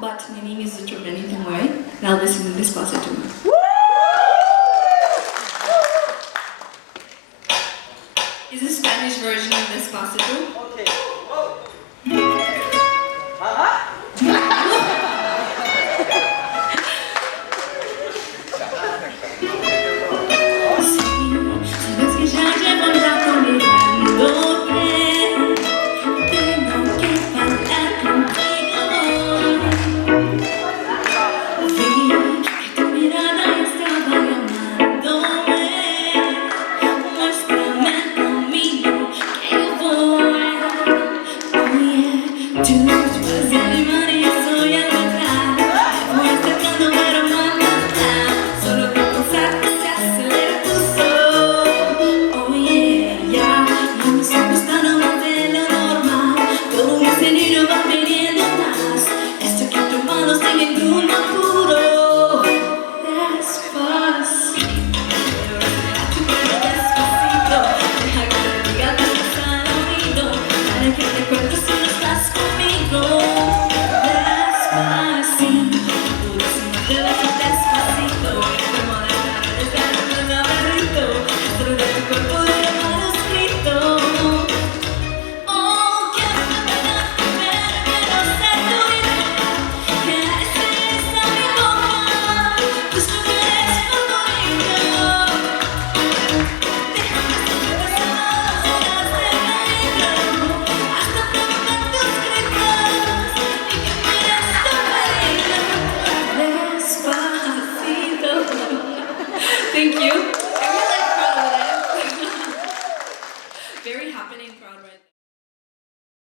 But my name is Giovanni Tamoy. Now listen to Despacito. Is the Spanish version of Despacito? Okay. Ajá. Sabes que ya llevo un rato mirándote, tengo que hablar contigo. Vi que tu mirada estaba llamándome, muéstrame el camino que yo voy. Oye, tú vas de mi mano y yo soy al atrás, voy acercando pero no al atrás, solo de pensar que se acelera tu sol. Oye, ya no me está gustando más de lo normal, todo mi cerebro va pidiendo más, esto que tu mano sin ningún apuro. Despacito, tu cuerpo despacito, deja que te diga cosas al oído, para que te acuerdes si no estás conmigo. Despacito, dulce, te dejo despacito, como la cara desde un laberinto, dentro de tu cuerpo de manuscrito. Oh, quiero perderte, pero quiero ser tuyo, que la estrella está en mi boca, tus lugares favoritos. Déjame ser pesado, serás de peligro, hasta provocar tus gritos y que mueras de peligro. Despacito. Thank you. I'm really proud of it. Very happening crowd right